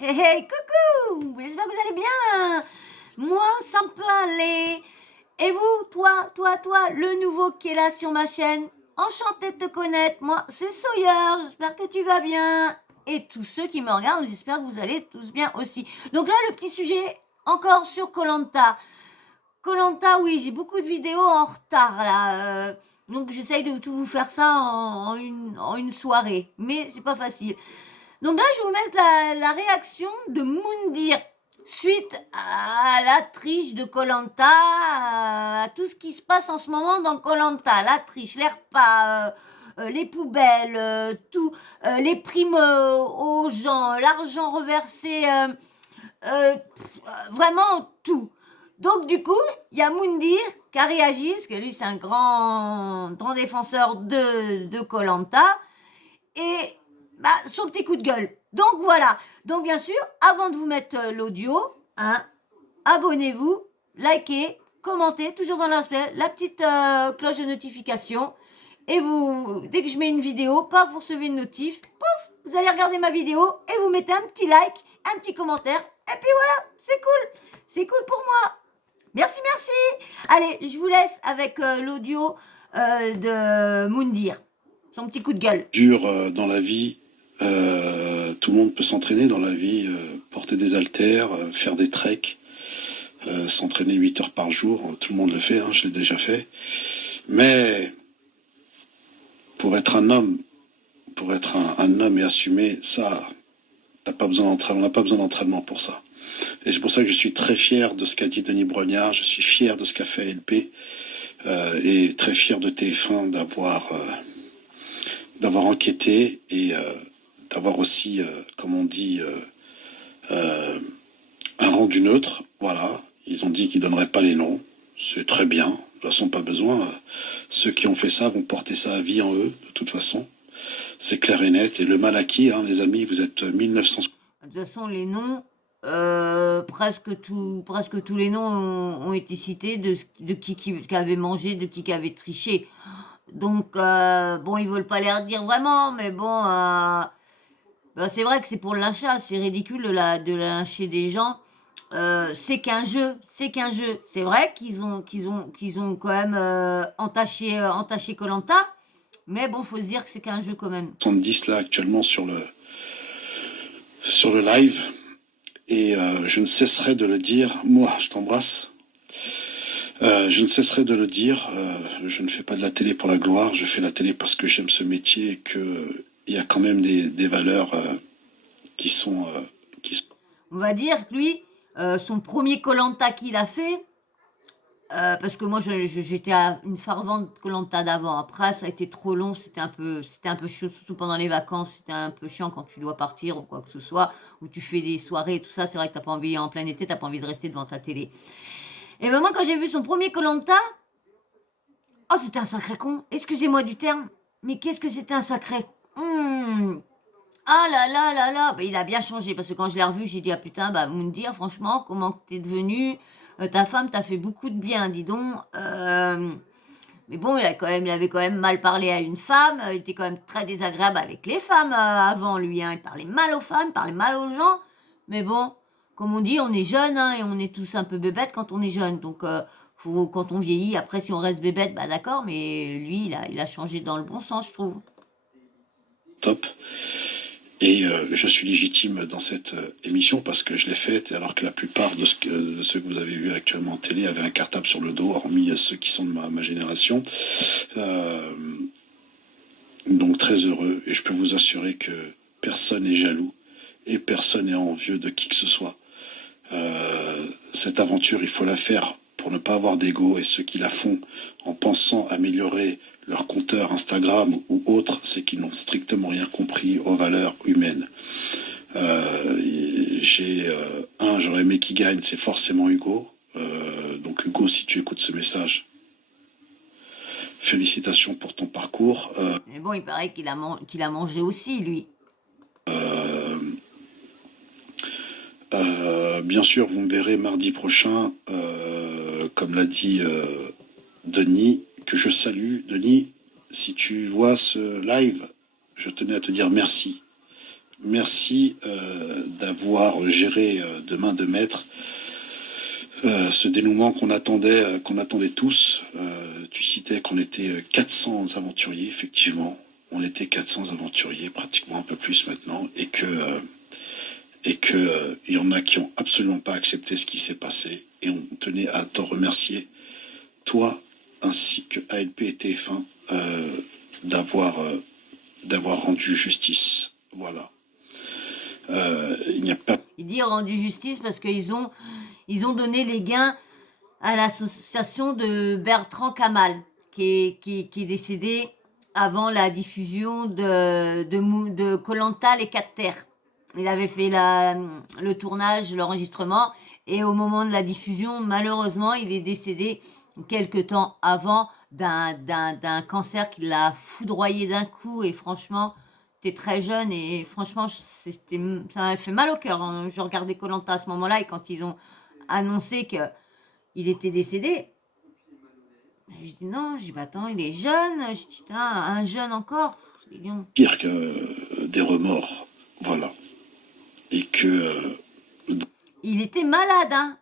Hey, hey, coucou! J'espère que vous allez bien. Moi, ça me peut aller. Et vous, toi, le nouveau qui est là sur ma chaîne, enchanté de te connaître. Moi, c'est Sawyer. J'espère que tu vas bien. Et tous ceux qui me regardent, j'espère que vous allez tous bien aussi. Donc là, le petit sujet encore sur Colanta. Colanta, oui, j'ai beaucoup de vidéos en retard là. Donc j'essaye de tout vous faire ça en une soirée. Mais c'est pas facile. Donc là, je vais vous mettre la réaction de Moundir suite à la triche de Colanta, à tout ce qui se passe en ce moment dans Colanta, la triche, les repas, les poubelles, tout, les primes aux gens, l'argent reversé, vraiment tout. Donc du coup, il y a Moundir qui a réagi, parce que lui c'est un grand défenseur de Colanta, et bah, son petit coup de gueule. Donc voilà. Donc bien sûr, avant de vous mettre l'audio, hein, abonnez-vous, likez, commentez, toujours dans l'aspect, la petite cloche de notification. Et vous, dès que je mets une vidéo, paf, vous recevez une notif, pouf, vous allez regarder ma vidéo et vous mettez un petit like, un petit commentaire. Et puis voilà, c'est cool. C'est cool pour moi. Merci, merci. Allez, je vous laisse avec l'audio de Moundir. Son petit coup de gueule. Dur dans la vie, tout le monde peut s'entraîner dans la vie, porter des haltères, faire des treks, s'entraîner 8 heures par jour, tout le monde le fait, hein, je l'ai déjà fait. Mais pour être un homme, pour être un homme et assumer ça, on n'a pas besoin d'entraînement pour ça. Et c'est pour ça que je suis très fier de ce qu'a dit Denis Brognard, je suis fier de ce qu'a fait LP, et très fier de TF1 d'avoir enquêté et d'avoir aussi, comme on dit, un rendu neutre. Voilà, ils ont dit qu'ils donneraient pas les noms, c'est très bien. De toute façon, pas besoin. Ceux qui ont fait ça vont porter ça à vie en eux, de toute façon. C'est clair et net. Et le mal acquis, hein, les amis, vous êtes 1900. De toute façon, les noms, presque tous les noms ont été cités de qui avait mangé, de qui avait triché. Donc, bon, ils veulent pas les redire vraiment, mais bon, bah, c'est vrai que c'est pour le lynchage, c'est ridicule de lyncher des gens. C'est qu'un jeu, c'est qu'un jeu. C'est vrai qu'ils ont quand même entaché Colanta, mais bon, faut se dire que c'est qu'un jeu quand même. 70 là actuellement sur le live et je ne cesserai de le dire. Moi, je t'embrasse. Je ne cesserai de le dire. Je ne fais pas de la télé pour la gloire. Je fais la télé parce que j'aime ce métier et que il y a quand même des valeurs qui sont On va dire que lui, son premier Colanta qu'il a fait, parce que moi j'étais à une fervente Colanta d'avant. Après ça a été trop long, c'était un peu chaud, surtout pendant les vacances. C'était un peu chiant quand tu dois partir ou quoi que ce soit, ou tu fais des soirées et tout ça. C'est vrai que t'as pas envie en plein été, t'as pas envie de rester devant ta télé. Et ben moi quand j'ai vu son premier Colanta, oh c'était un sacré con. Excusez-moi du terme, mais qu'est-ce que c'était un sacré. Ah là là là là, bah, il a bien changé parce que quand je l'ai revu, j'ai dit ah putain, bah Moundir, franchement, comment t'es devenu. Ta femme t'a fait beaucoup de bien, dis donc. Mais bon, il avait quand même mal parlé à une femme. Il était quand même très désagréable avec les femmes avant lui. Hein. Il parlait mal aux femmes, il parlait mal aux gens. Mais bon, comme on dit, on est jeune hein, et on est tous un peu bébêtes quand on est jeune. Donc, quand on vieillit, après, si on reste bébête, bah d'accord. Mais lui, il a changé dans le bon sens, je trouve. top. Et je suis légitime dans cette émission parce que je l'ai faite, alors que la plupart de ceux que vous avez vus actuellement en télé avaient un cartable sur le dos, hormis ceux qui sont de ma génération. Donc très heureux, et je peux vous assurer que personne n'est jaloux et personne n'est envieux de qui que ce soit. Cette aventure, il faut la faire pour ne pas avoir d'ego, et ceux qui la font en pensant améliorer leur compteur Instagram ou autre, c'est qu'ils n'ont strictement rien compris aux valeurs humaines. J'aurais aimé qui gagne, c'est forcément Hugo. Donc Hugo, si tu écoutes ce message, félicitations pour ton parcours. Mais bon, il paraît qu'il a mangé aussi, lui. Bien sûr, vous me verrez mardi prochain, comme l'a dit Denis, que je salue. Denis, si tu vois ce live, je tenais à te dire merci. merci d'avoir géré de main de maître ce dénouement qu'on attendait tous. Tu citais qu'on était 400 aventuriers, effectivement. On était 400 aventuriers, pratiquement un peu plus maintenant, et que il y en a qui ont absolument pas accepté ce qui s'est passé, et on tenait à t'en remercier, toi ainsi que ALP et TF1, d'avoir d'avoir rendu justice. Voilà. Il n'y a pas. Il dit rendu justice parce ils ont donné les gains à l'association de Bertrand Kamal, qui est décédé avant la diffusion de koh les 4 terres. Il avait fait le tournage, l'enregistrement, et au moment de la diffusion, malheureusement, il est décédé quelque temps avant d'un cancer qui l'a foudroyé d'un coup, et franchement, j'étais très jeune, et franchement, ça m'a fait mal au cœur, hein. Je regardais koh à ce moment-là, et quand ils ont annoncé que il était décédé, je dis non, je dis bah attends, il est jeune, je dis putain, un jeune encore, c'est bien. Pire que des remords, voilà. Et que Il était malade, hein,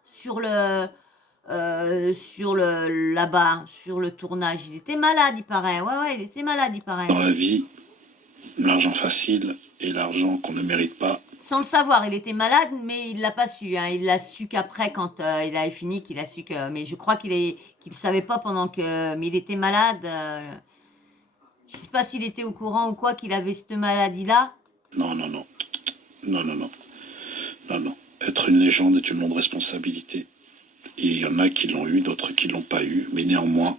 là-bas, sur le tournage. Il était malade, il paraît. Ouais, il était malade, il paraît. dans la vie, l'argent facile et l'argent qu'on ne mérite pas. Sans le savoir, il était malade, mais il l'a pas su, hein. Il l'a su qu'après, quand il avait fini, qu'il a su que. Mais je crois qu'il savait pas pendant que. Mais il était malade. Je sais pas s'il était au courant ou quoi qu'il avait cette maladie-là. Non, non, non. Non, non, non. Non, non. Être une légende est une longue responsabilité. Et il y en a qui l'ont eu, d'autres qui l'ont pas eu. Mais néanmoins,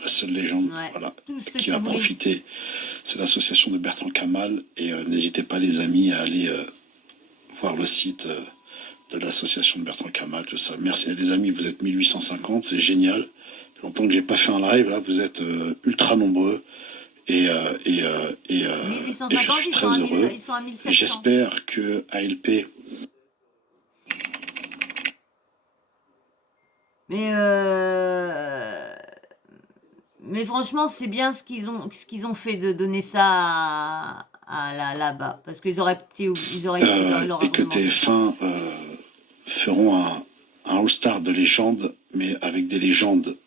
la seule légende, Ouais. voilà, Tout ce qui que va vous voulez. profiter, c'est l'association de Bertrand Kamal. Et n'hésitez pas, les amis, à aller voir le site de l'association de Bertrand Kamal, tout ça. Merci, les amis, vous êtes 1850, c'est génial. Ça fait longtemps que j'ai pas fait un live, là, vous êtes ultra nombreux. Et je 1850, suis très heureux. ils sont à 1700. J'espère que ALP. Mais franchement, c'est bien ce qu'ils ont fait de donner ça là-bas. Parce qu'ils auraient pu, Et que TF1 feront un All-Star de légende, mais avec des légendes,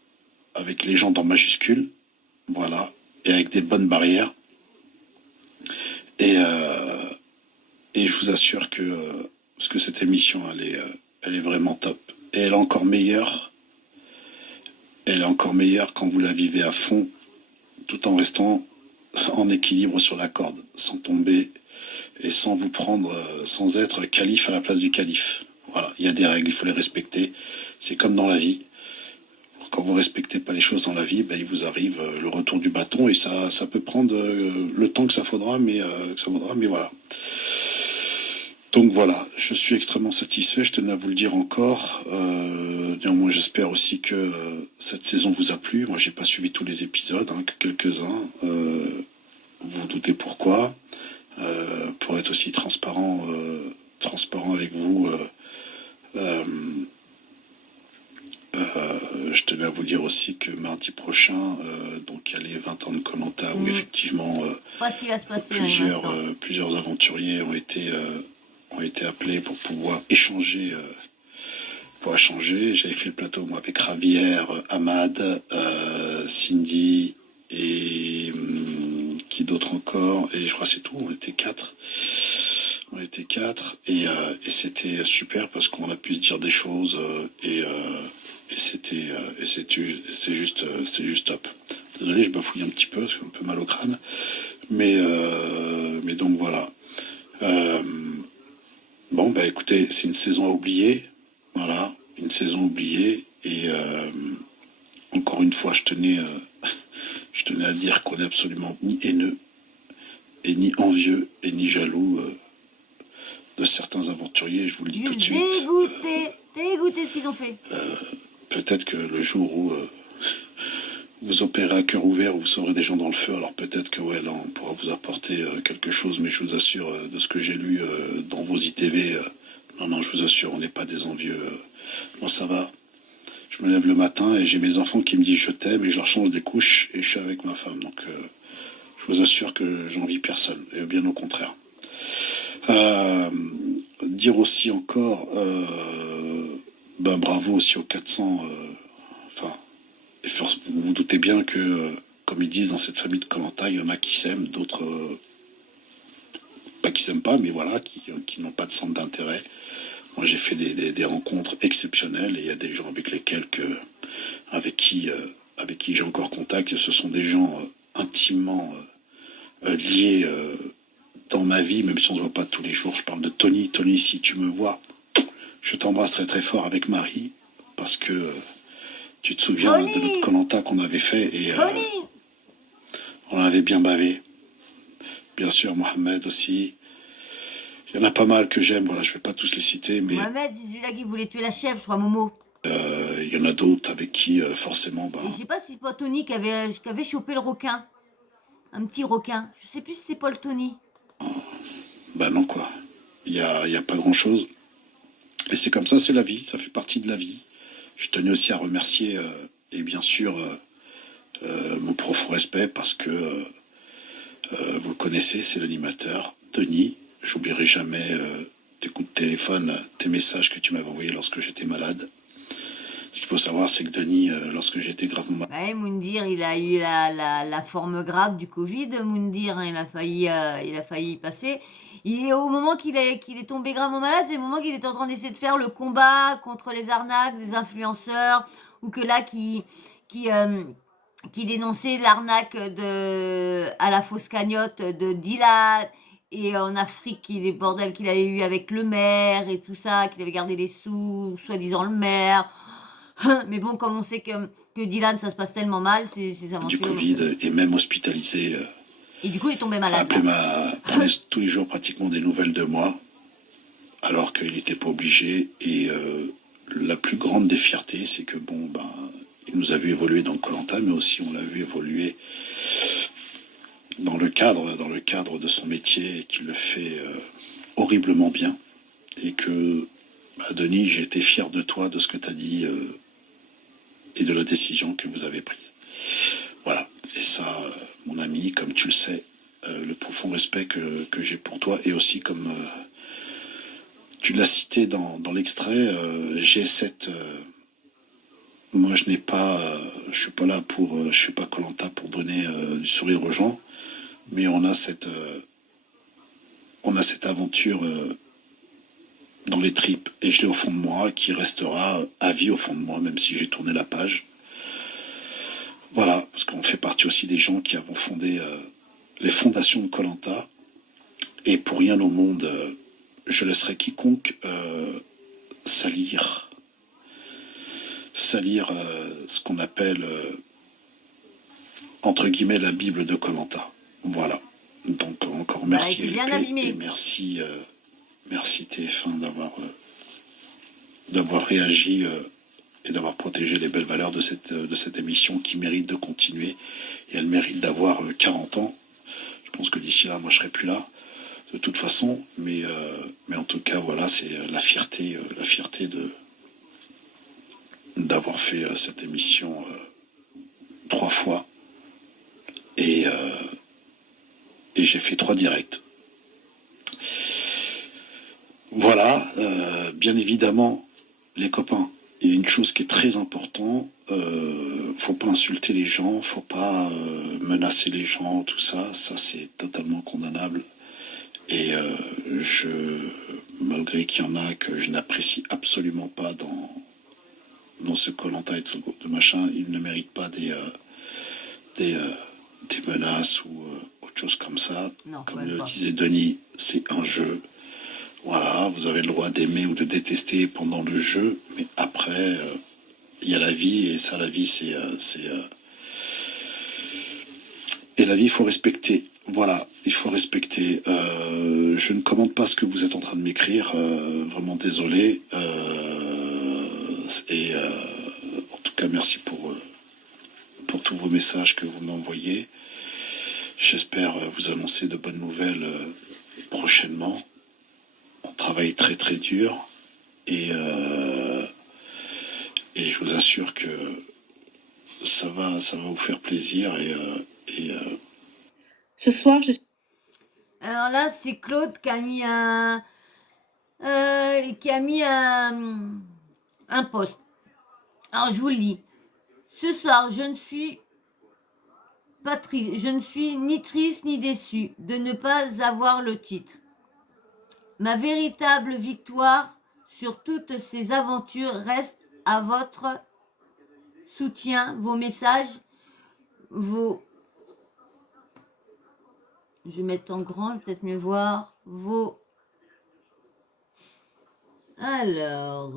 avec légendes en majuscules, voilà, et avec des bonnes barrières. Et je vous assure que, parce que cette émission, elle est vraiment top. Et elle est encore meilleure. Elle est encore meilleure quand vous la vivez à fond, tout en restant en équilibre sur la corde, sans tomber et sans vous prendre, sans être calife à la place du calife. Voilà, il y a des règles, il faut les respecter. C'est comme dans la vie. Quand vous respectez pas les choses dans la vie, ben, il vous arrive le retour du bâton, et ça peut prendre le temps que ça faudra, mais voilà. Donc voilà, je suis extrêmement satisfait, je tenais à vous le dire encore. Néanmoins, j'espère aussi que cette saison vous a plu. Moi, j'ai pas suivi tous les épisodes, hein, que quelques-uns. Vous vous doutez pourquoi. Pour être aussi transparent avec vous, je tenais à vous dire aussi que mardi prochain, donc il y a les 20 ans de koh, où effectivement ce qui va se passer plusieurs aventuriers ont été appelés pour pouvoir échanger. J'avais fait le plateau moi, avec Ravière, Ahmad, Cindy et qui d'autre encore, et je crois que c'est tout, on était quatre. Et c'était super parce qu'on a pu se dire des choses et c'était juste top. Désolé, je bafouille un petit peu, parce que j'ai un peu mal au crâne, mais donc voilà. Bon, bah écoutez, c'est une saison à oublier, voilà, une saison oubliée, et encore une fois, je tenais à dire qu'on n'est absolument ni haineux, et ni envieux, et ni jaloux de certains aventuriers, je vous le dis tout de suite. Dégoûté ce qu'ils ont fait. Peut-être que le jour où vous opérez à cœur ouvert, vous saurez des gens dans le feu, alors peut-être que ouais, là, on pourra vous apporter quelque chose, mais je vous assure, de ce que j'ai lu dans vos ITV, non, je vous assure, on n'est pas des envieux. Moi, ça va. Je me lève le matin et j'ai mes enfants qui me disent je t'aime, et je leur change des couches et je suis avec ma femme. Donc, je vous assure que j'envie personne, et bien au contraire. Euh, Dire aussi encore, ben bravo aussi aux 400. Enfin, vous vous doutez bien que, comme ils disent dans cette famille de koh il y en a qui s'aiment, d'autres pas qui s'aiment pas, mais voilà, qui n'ont pas de centre d'intérêt. Moi, j'ai fait des rencontres exceptionnelles et il y a des gens avec lesquels avec qui j'ai encore contact. Et ce sont des gens intimement liés dans ma vie, même si on ne se voit pas tous les jours. Je parle de Tony. Tony, si tu me vois, je t'embrasse très très fort avec Marie parce que tu te souviens de notre Tony, Koh-Lanta qu'on avait fait et Tony, on avait bien bavé. Bien sûr, Mohamed aussi. Il y en a pas mal que j'aime, voilà, je vais pas tous les citer, mais Mohamed, c'est celui-là qui voulait tuer la chèvre, je crois, Momo. il y en a d'autres avec qui forcément, ben, Et je sais pas si c'est pas Tony qui avait chopé le requin. Un petit requin. Je sais plus si c'est Paul Tony. ben non quoi. Il y a pas grand-chose. Et c'est comme ça, c'est la vie, ça fait partie de la vie. Je tenais aussi à remercier, et bien sûr, mon profond respect parce que vous le connaissez, c'est l'animateur, Denis. J'oublierai jamais tes coups de téléphone, tes messages que tu m'avais envoyés lorsque j'étais malade. Ce qu'il faut savoir, c'est que Denis, lorsque j'étais gravement malade, Ouais, Moundir, il a eu la forme grave du Covid, Moundir, hein, il a failli y passer. Au moment qu'il est tombé gravement malade, c'est le moment qu'il était en train d'essayer de faire le combat contre les arnaques des influenceurs, ou que là, qui, euh, qui dénonçait l'arnaque à la fausse cagnotte de Dylan, et en Afrique, les bordels qu'il avait eu avec le maire et tout ça, qu'il avait gardé les sous, soi-disant le maire. Mais bon, comme on sait que Dylan, ça se passe tellement mal, ces du aventures. Donc, Covid et même hospitalisé, et du coup, il est tombé malade appelait là. prenait tous les jours pratiquement des nouvelles de moi, alors qu'il n'était pas obligé. Et la plus grande des fiertés, c'est que bon, ben, il nous a vu évoluer dans Koh-Lanta, mais aussi on l'a vu évoluer dans le cadre de son métier, et qu'il le fait horriblement bien. Et que, bah, Denis, j'ai été fier de toi, de ce que tu as dit et de la décision que vous avez prise. Voilà. Et ça, mon ami, comme tu le sais, le profond respect que j'ai pour toi, et aussi comme tu l'as cité dans l'extrait, j'ai cette... moi, je n'ai pas... je suis pas là pour... je suis pas Koh-Lanta pour donner du sourire aux gens, mais on a cette aventure dans les tripes, et je l'ai au fond de moi, qui restera à vie au fond de moi, même si j'ai tourné la page. Voilà, parce qu'on fait partie aussi des gens qui avons fondé les fondations de Koh-Lanta, et pour rien au monde, je laisserai quiconque salir, salir ce qu'on appelle entre guillemets la Bible de Koh-Lanta. Voilà. Donc encore Bah, il merci était bien LP et abîmé. merci merci TF1 d'avoir réagi et d'avoir protégé les belles valeurs de cette émission qui mérite de continuer, et elle mérite d'avoir 40 ans. Je pense que d'ici là, moi je serai plus là de toute façon, mais en tout cas voilà, c'est la fierté de d'avoir fait cette émission 3 fois, et, et j'ai fait 3 directs. Voilà, bien évidemment, les copains, il y a une chose qui est très importante, faut pas insulter les gens, faut pas menacer les gens, tout ça, ça c'est totalement condamnable. Et malgré qu'il y en a que je n'apprécie absolument pas dans ce Koh-Lanta et de machin, ils ne méritent pas des, euh, des menaces ou autre chose comme ça. Non, quand Comme même le pas. disait Denis, c'est un jeu. Voilà, vous avez le droit d'aimer ou de détester pendant le jeu, mais après, il y a la vie, et ça, la vie, et la vie, il faut respecter. Voilà, il faut respecter. Je ne commente pas ce que vous êtes en train de m'écrire, vraiment désolé. Et en tout cas, merci pour tous vos messages que vous m'envoyez. J'espère vous annoncer de bonnes nouvelles prochainement. On travaille très très dur, et, et je vous assure que ça va vous faire plaisir. Et Ce soir, je Alors là, c'est Claude qui a mis un post. Alors, je vous le lis. Ce soir, je ne suis pas triste. Je ne suis ni triste ni déçue de ne pas avoir le titre. Ma véritable victoire sur toutes ces aventures reste à votre soutien, vos messages, vos... Je vais mettre en grand, peut-être mieux voir. Vos... Alors,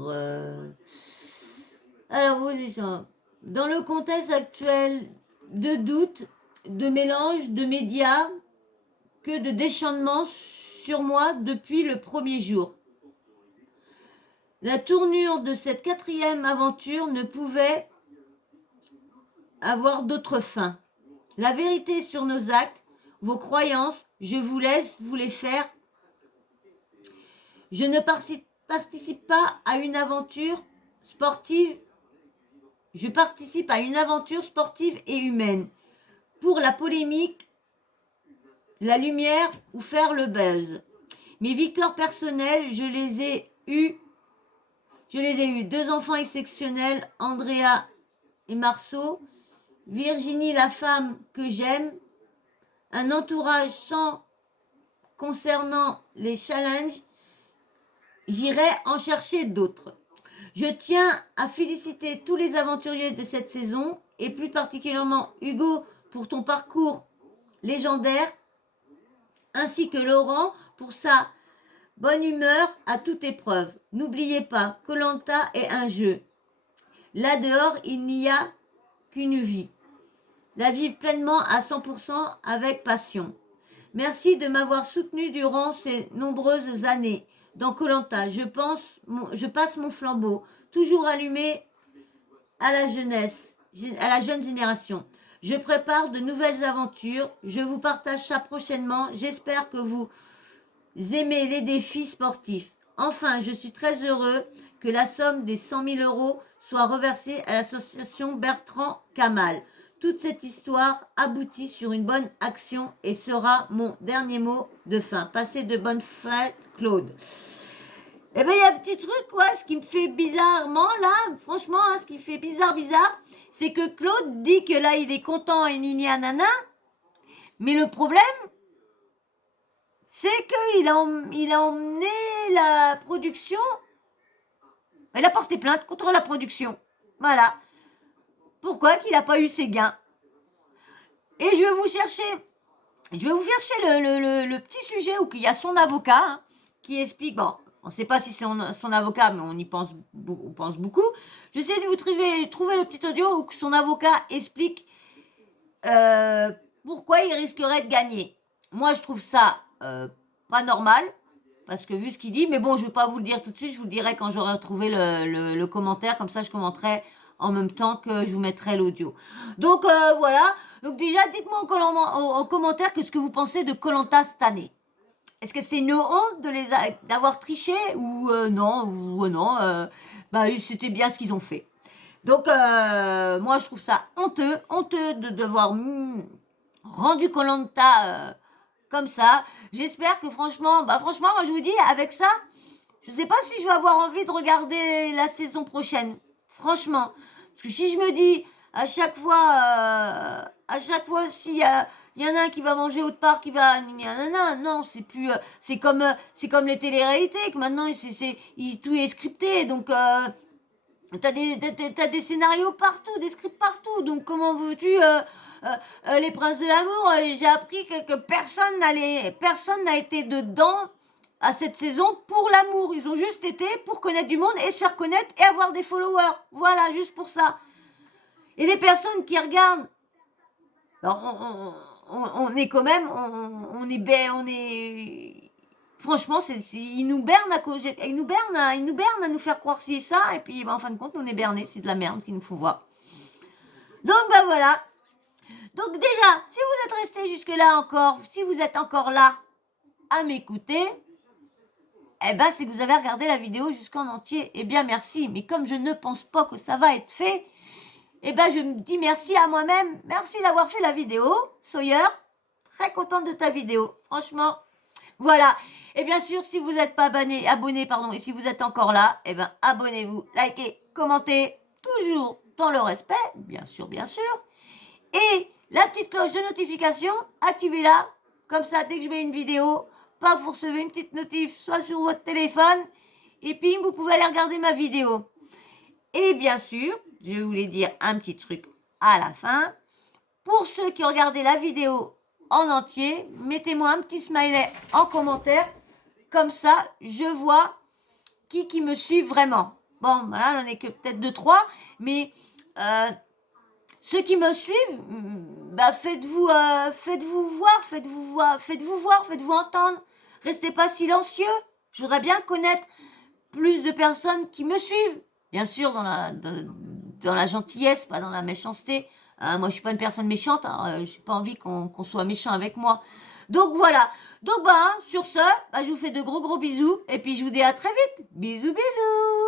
vos échanges. Dans le contexte actuel de doute, de mélange de médias, que de déchantement sur moi depuis le premier jour. La tournure de cette 4e aventure ne pouvait avoir d'autre fin. La vérité sur nos actes, vos croyances, je vous laisse vous les faire. Je ne participe pas à une aventure sportive. Je participe à une aventure sportive et humaine. Pour la polémique, la lumière ou faire le buzz. Mes victoires personnelles, je les ai eues. 2 enfants exceptionnels, Andrea et Marceau. Virginie, la femme que j'aime. Un entourage sans concernant les challenges. J'irai en chercher d'autres. Je tiens à féliciter tous les aventuriers de cette saison et plus particulièrement Hugo pour ton parcours légendaire, ainsi que Laurent pour sa bonne humeur à toute épreuve. N'oubliez pas, Koh-Lanta est un jeu. Là dehors, il n'y a qu'une vie. La vivre pleinement à 100% avec passion. Merci de m'avoir soutenu durant ces nombreuses années. Dans Koh-Lanta, je passe mon flambeau, toujours allumé à la jeunesse, à la jeune génération. Je prépare de nouvelles aventures. Je vous partage ça prochainement. J'espère que vous aimez les défis sportifs. Enfin, je suis très heureux que la somme des 100 000 € soit reversée à l'association Bertrand Kamal. Toute cette histoire aboutit sur une bonne action et sera mon dernier mot de fin. Passez de bonnes fêtes, Claude. Eh bien, il y a un petit truc, quoi, ce qui me fait bizarrement, là, franchement, ce qui fait bizarre, c'est que Claude dit que là, il est content et nini nana, mais le problème, c'est qu'il a emmené la production, il a porté plainte contre la production. Voilà. Pourquoi qu'il n'a pas eu ses gains? Et je vais vous faire chercher le petit sujet où il y a son avocat qui explique, bon, on ne sait pas si c'est son avocat, mais on pense beaucoup. J'essaie de vous trouver le petit audio où son avocat explique pourquoi il risquerait de gagner. Moi, je trouve ça pas normal, parce que vu ce qu'il dit, mais bon, je ne vais pas vous le dire tout de suite, je vous le dirai quand j'aurai retrouvé le commentaire, comme ça je commenterai en même temps que je vous mettrai l'audio. Donc voilà, donc déjà dites-moi en commentaire ce que vous pensez de Koh-Lanta cette année. Est-ce que c'est une honte d'avoir triché ou non, c'était bien ce qu'ils ont fait. Donc moi je trouve ça honteux de devoir rendu Koh-Lanta comme ça. J'espère que franchement, moi je vous dis, avec ça, je ne sais pas si je vais avoir envie de regarder la saison prochaine. Franchement. Parce que si je me dis, à chaque fois, s'il y en a un qui va manger autre part, qui va... Non, c'est plus... c'est comme les téléréalités, que maintenant, tout est scripté. Donc, t'as des scénarios partout, des scripts partout. Donc, comment veux-tu... les Princes de l'amour, j'ai appris que personne n'a été dedans à cette saison pour l'amour. Ils ont juste été pour connaître du monde et se faire connaître et avoir des followers. Voilà, juste pour ça. Et les personnes qui regardent, alors on est quand même, on est, franchement, ils nous bernent à nous faire croire ci et ça, et puis en fin de compte, on est bernés, c'est de la merde qu'ils nous font voir. Donc voilà. Donc déjà, si vous êtes resté jusque-là encore, si vous êtes encore là à m'écouter, c'est que vous avez regardé la vidéo jusqu'en entier. Eh bien, merci. Mais comme je ne pense pas que ça va être fait, je me dis merci à moi-même. Merci d'avoir fait la vidéo. Sawyer, très contente de ta vidéo. Franchement, Voilà. Et bien sûr, si vous n'êtes pas abonné, pardon, et si vous êtes encore là, eh ben, abonnez-vous, likez, commentez, toujours dans le respect, bien sûr, bien sûr. Et la petite cloche de notification, activez-la. Comme ça, dès que je mets une vidéo, paf, vous recevez une petite notif, soit sur votre téléphone, et ping, vous pouvez aller regarder ma vidéo. Et bien sûr, je voulais dire un petit truc à la fin. Pour ceux qui ont regardé la vidéo en entier, mettez-moi un petit smiley en commentaire. Comme ça, je vois qui me suit vraiment. Bon, voilà, j'en ai que peut-être 2-3, mais ceux qui me suivent, bah faites-vous voir, faites-vous entendre. Restez pas silencieux. Je voudrais bien connaître plus de personnes qui me suivent. Bien sûr, dans la gentillesse, pas dans la méchanceté. Moi, je suis pas une personne méchante. Hein, j'ai pas envie qu'on soit méchant avec moi. Donc voilà. Donc sur ce, je vous fais de gros bisous et puis je vous dis à très vite. Bisous bisous.